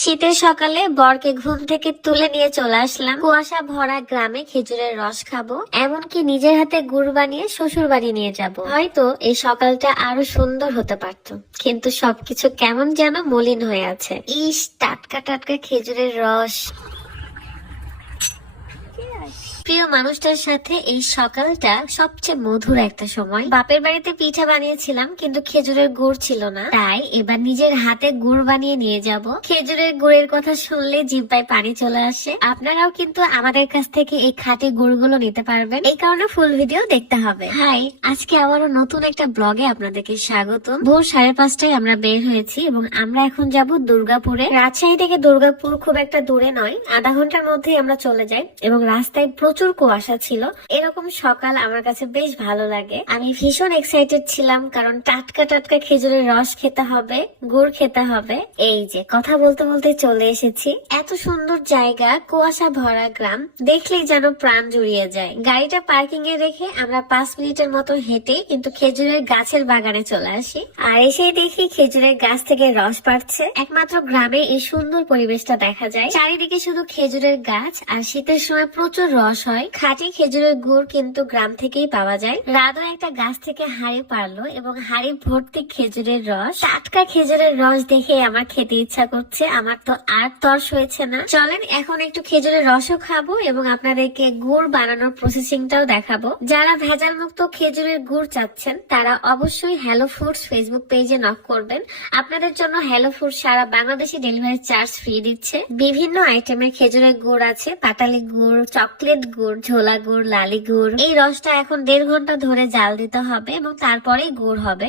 শীতের সকালে বরকে ঘুম থেকে তুলে নিয়ে চলে আসলাম। কুয়াশা ভরা গ্রামে খেজুরের রস খাব, এমনকি নিজের হাতে গুড় বানিয়ে শ্বশুর বাড়ি নিয়ে যাব। হয়তো এই সকালটা আরও সুন্দর হতে পারত, কিন্তু সবকিছু কেমন যেন মলিন হয়ে আছে। ইস, টাটকা টাটকা খেজুরের রস। প্রিয় মানুষটার সাথে এই সকালটা সবচেয়ে মধুর একটা সময়। বাপের বাড়িতে পিঠা বানিয়েছিলাম, কিন্তু খেজুরের গুড় ছিল না। তাই এবার নিজের হাতে গুড় বানিয়ে নিয়ে যাব। খেজুরের গুড়ের কথা শুনলে জিব্বায় পানি চলে আসে। আপনারাও কিন্তু আমাদের কাছ থেকে এই খাঁটি গুড়গুলো নিতে পারবেন। এই কারণে ফুল ভিডিও দেখতে হবে। হাই, আজকে আবারও নতুন একটা ব্লগে আপনাদেরকে স্বাগত ভোর সাড়ে পাঁচটায় আমরা বের হয়েছি এবং আমরা এখন যাব দুর্গাপুরে। রাজশাহী থেকে দুর্গাপুর খুব একটা দূরে নয়, আধা ঘণ্টার মধ্যেই আমরা চলে যাই এবং রাস্তায় কুয়াশা ছিল। এরকম সকাল আমার কাছে বেশ ভালো লাগে। আমি ভীষণ এক্সাইটেড ছিলাম কারণ টাটকা টাটকা খেজুরের রস খেতে হবে, গুড় খেতে হবে। এই যে, কথা বলতে বলতে চলে এসেছি। এত সুন্দর জায়গা, কুয়াশা ভরা গ্রাম, দেখলেই যেন প্রাণ জুড়িয়ে যায়। গাড়িটা পার্কিং এ রেখে আমরা পাঁচ মিনিটের মতো হেঁটে কিন্তু খেজুরের গাছের বাগানে চলে আসি। আর এসেই দেখি খেজুরের গাছ থেকে রস পাচ্ছে একমাত্র গ্রামে এই সুন্দর পরিবেশটা দেখা যায়। চারিদিকে শুধু খেজুরের গাছ আর শীতের সময় প্রচুর রস হয়। খাঁটি খেজুরের গুড় কিন্তু গ্রাম থেকেই পাওয়া যায়। রাধা একটা গাছ থেকে হাড়ি পারল এবং হাড়ি ভর্তি খেজুরের রস। টাটকা খেজুরের রস দেখে আমার খেতে ইচ্ছা করছে। আমার তো আর তর্স হয়েছে না। চলেন এখন একটু খেজুরের রসও খাব এবং আপনাদেরকে গুড় বানানোর প্রসেসিংটাও দেখাবো। যারা ভেজাল মুক্ত খেজুরের গুড় চাচ্ছেন, তারা অবশ্যই হ্যালো ফুডস ফেসবুক পেজে নক করবেন। আপনাদের জন্য হ্যালো ফুড সারা বাংলাদেশে ডেলিভারি চার্জ ফ্রি দিচ্ছে। বিভিন্ন আইটেমের খেজুরের গুড় আছে। পাটালি গুড় চকলেট গুড়, ঝোলা গুড়, লালি গুড়। এই রসটা এখন দেড় ঘণ্টা ধরে জাল দিতে হবে এবং তারপরেই গুড় হবে।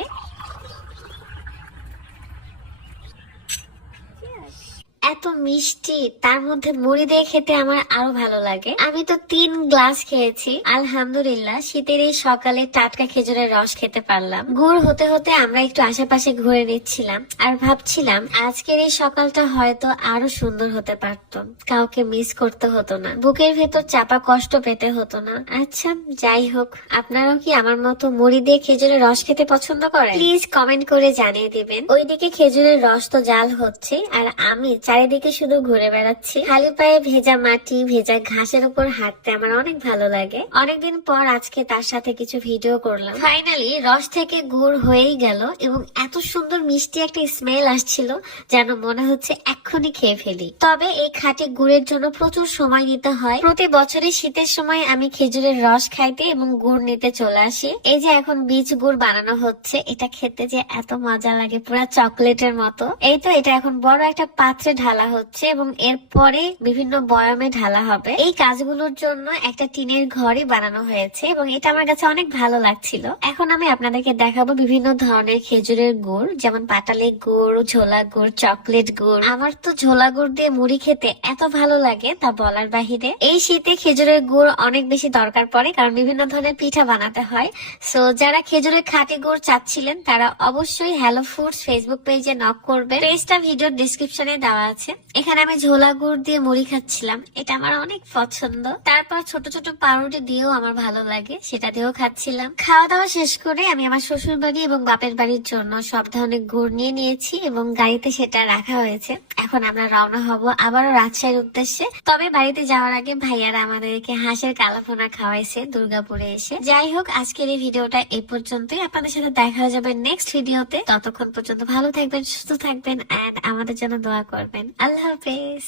এত মিষ্টি, তার মধ্যে মুড়ি দিয়ে খেতে আমার আরও ভালো লাগে। আমি তো তিন গ্লাস খেয়েছি। আলহামদুলিল্লাহ, শীতের এই সকালে টাটকা খেজুরের রস খেতে পারলাম। গুড় হতে হতে আমরা একটু আশেপাশে ঘুরে নিচ্ছিলাম আর ভাবছিলাম আজকের এই সকালটা হয়তো আরও সুন্দর হতে পারত। কাউকে মিস করতে হতো না। বুকের ভেতর চাপা কষ্ট পেতে হতো না। আচ্ছা যাই হোক, আপনারাও কি আমার মতো মুড়ি দিয়ে খেজুরের রস খেতে পছন্দ করেন? প্লিজ কমেন্ট করে জানিয়ে দিবেন। ওইদিকে খেজুরের রস তো জাল হচ্ছে, আর আমি চারিদিকে শুধু ঘুরে বেড়াচ্ছি। খালি পায়ে ভেজা মাটি, ভেজা ঘাসের উপর হাঁটতে আমার অনেক ভালো লাগে। অনেকদিন পর আজকে তার সাথে কিছু ভিডিও করলাম। ফাইনালি রস থেকে গুড় হয়েই গেল এবং এত সুন্দর মিষ্টি একটা স্মেল আসছিল যেন মনে হচ্ছে এক্ষুনি খেয়ে ফেলি। তবে এই খাঁটি গুড়ের জন্য প্রচুর সময় নিতে হয়। প্রতি বছরই শীতের সময় আমি খেজুরের রস খাইতে এবং গুড় নিতে চলে আসি। এই যে এখন বীজ গুড় বানানো হচ্ছে, এটা খেতে যে এত মজা লাগে, পুরা চকলেটের মতো। এই তো, এটা এখন বড় একটা পাত্রে ঢালা হচ্ছে এবং এরপরে বিভিন্ন বয়ামে ঢালা হবে। এই কাজগুলোর জন্য একটা টিনের ঘরই বানানো হয়েছে এবং এটা আমার কাছে অনেক ভালো লাগছিল। এখন আমি আপনাদেরকে দেখাবো বিভিন্ন ধরনের খেজুরের গুড়, যেমন পাটালি গুড়, ঝোলা গুড়, চকলেট গুড়। আমার তো ঝোলা গুড় দিয়ে মুড়ি খেতে এত ভালো লাগে, তা বলার বাহিরে। এই শীতে খেজুরের গুড় অনেক বেশি দরকার পড়ে, কারণ বিভিন্ন ধরনের পিঠা বানাতে হয়। সো, যারা খেজুরের খাঁটি গুড় চাচ্ছিলেন, তারা অবশ্যই হ্যালো ফুডস ফেসবুক পেজে নক করবে পেজটা ভিডিওর ডিসক্রিপশনে দেওয়া আছে। এখানে আমি ঝোলা গুড় দিয়ে মুড়ি খাচ্ছিলাম। এটা আমার অনেক পছন্দ। তারপর ছোট ছোট পাউরুটি দিয়েও আমার ভালো লাগে, সেটা দিয়েও খাচ্ছিলাম। খাওয়া দাওয়া শেষ করে আমি আমার শ্বশুর বাড়ি এবং বাপের বাড়ির জন্য সব ধরনের গুড় নিয়ে নিয়েছি এবং গাড়িতে সেটা রাখা হয়েছে। এখন আমরা রওনা হব আবারও রাজশাহীর উদ্দেশ্যে। তবে বাড়িতে যাওয়ার আগে ভাইয়ারা আমাদেরকে হাঁসের কালাফোনা খাওয়াইছে, দুর্গাপুরে এসে। যাই হোক, আজকের এই ভিডিওটা এই পর্যন্তই। আপনাদের সাথে দেখা যাবে নেক্সট ভিডিওতে ততক্ষণ পর্যন্ত ভালো থাকবেন, সুস্থ থাকবেন এন্ড আমাদের জন্য দোয়া করবেন। আল্লাহ হাফেজ